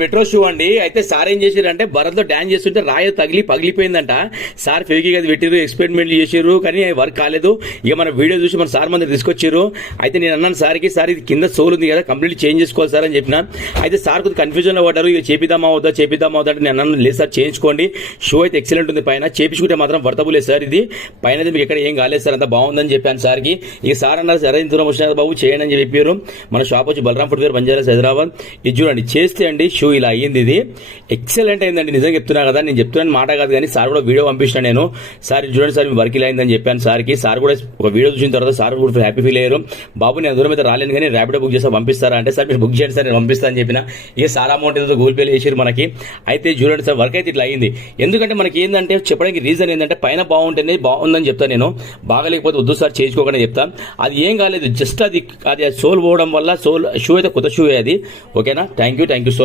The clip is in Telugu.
మెట్రో షూ అండి. అయితే సార్ ఏం చేశారంటే భరత్ లో డాన్స్ చేస్తుంటే రాయ పగిలిపోయిందంట. సార్ ఫేకి అది పెట్టిరు, ఎక్స్పెరిమెంట్ చేసారు, కానీ వర్క్ కాలేదు. ఇక మన వీడియో చూసి మన సార్ మంది తీసుకొచ్చారు. అయితే నేను అన్నాను సార్కి, సార్ ఇది కింద సోల్ ఉంది కదా, కంప్లీట్ చేంజ్ చేసుకోవాలి సార్ అని చెప్పిన. అయితే సార్ కొద్దిగా కన్ఫ్యూజన్ లో పడ్డారు. ఇక చేపిద్దామా అవుతా అంటే నేను అన్నాను, లేదు సార్ చేయించుకోండి, షూ అయితే ఎక్సలెంట్ ఉంది, పైన చేపించుకుంటే మాత్రం వర్తబులే సార్, ఇది పైన మీకు ఎక్కడ ఏం కాలేదు సార్, అంత బాగుందని చెప్పాను సార్కి. ఇక సార్ అన్నారు, సరే ఇంత దూరం వచ్చిన బాబు చేయండి అని చెప్పారు. మన షాప్ వచ్చి బలరాం ఫుట్వేర్, బంజారా హైదరాబాద్. ఇది చూడండి, చేస్తే అండి షూ ఇలా అయ్యింది. ఇది ఎక్సలెంట్ అయిందండి, నిజంగా చెప్తున్నా కదా, నేను చెప్తున్నాను మాట కాదు కానీ. సార్ కూడా వీడియో పంపించిన నేను, సార్ చూడండి సార్ మీ వర్క్ ఇలా అయిందని చెప్పాను సార్కి. సార్ కూడా ఒక వీడియో చూసిన తర్వాత సార్ కూడా హ్యాపీ ఫీల్ అయ్యారు. బాబు నేను దూరం అయితే రాలేను కానీ ర్యాపిడో బుక్ చేస్తా, పంపిస్తారా అంటే, సార్ మీరు బుక్ చేయండి సార్ నేను పంపిస్తా అని చెప్పిన. ఇక సార్ అమౌంట్ ఏదో గూగుల్ పేలో వేసారు మనకి. అయితే చూడండి సార్ వర్క్ అయితే ఇట్లా అయింది. ఎందుకంటే మనకి ఏంటంటే చెప్పడానికి రీజన్ ఏంటంటే, పైన బాగుంటేనే బాగుందని చెప్తాను నేను, బాగాలేకపోతే వద్దు సార్ చేయించుకోకుండా చెప్తాను. అది ఏం కాలేదు, జస్ట్ అది సోల్ పోవడం వల్ల, షూ అయితే కొత్త షూ అది. ఓకేనా, థ్యాంక్ యూ సో మచ్.